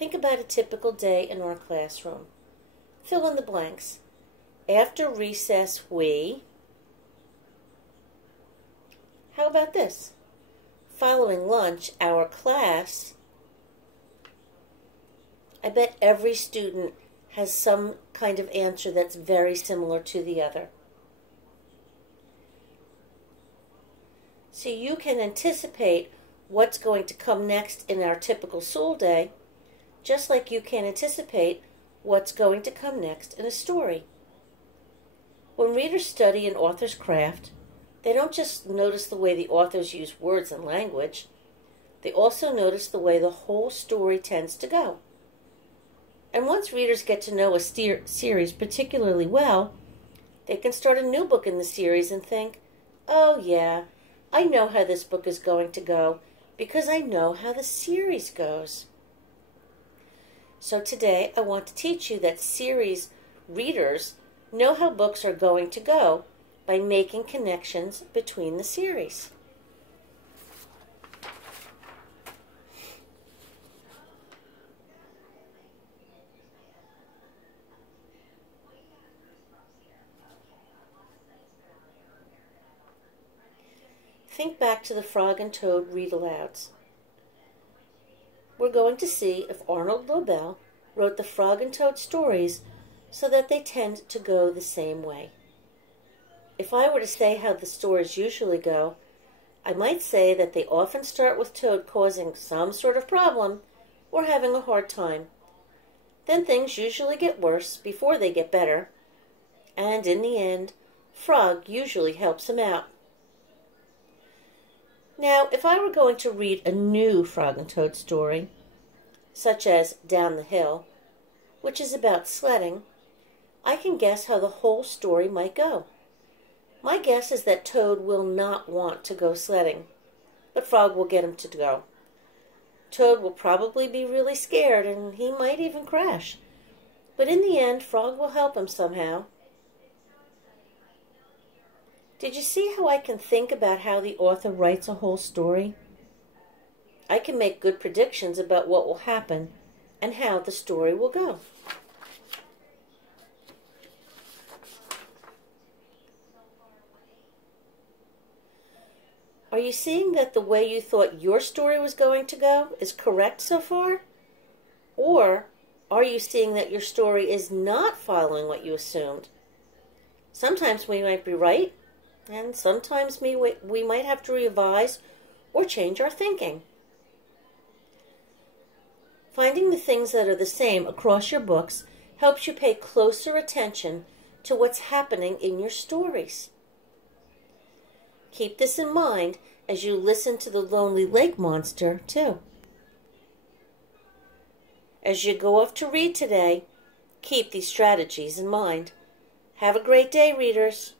Think about a typical day in our classroom. Fill in the blanks. After recess, we... How about this? Following lunch, our class... I bet every student has some kind of answer that's very similar to the other. So you can anticipate what's going to come next in our typical school day, just like you can anticipate what's going to come next in a story. When readers study an author's craft, they don't just notice the way the authors use words and language, they also notice the way the whole story tends to go. And once readers get to know a series particularly well, they can start a new book in the series and think, oh yeah, I know how this book is going to go because I know how the series goes. So today I want to teach you that series readers know how books are going to go by making connections between the series. Think back to the Frog and Toad read-alouds. We're going to see if Arnold Lobel wrote the Frog and Toad stories so that they tend to go the same way. If I were to say how the stories usually go, I might say that they often start with Toad causing some sort of problem or having a hard time. Then things usually get worse before they get better, and in the end, Frog usually helps him out. Now, if I were going to read a new Frog and Toad story, such as Down the Hill, which is about sledding, I can guess how the whole story might go. My guess is that Toad will not want to go sledding, but Frog will get him to go. Toad will probably be really scared, and he might even crash. But in the end, Frog will help him somehow. Did you see how I can think about how the author writes a whole story? I can make good predictions about what will happen and how the story will go. Are you seeing that the way you thought your story was going to go is correct so far? Or are you seeing that your story is not following what you assumed? Sometimes we might be right, and sometimes we might have to revise or change our thinking. Finding the things that are the same across your books helps you pay closer attention to what's happening in your stories. Keep this in mind as you listen to the Lonely Lake Monster, too. As you go off to read today, keep these strategies in mind. Have a great day, readers.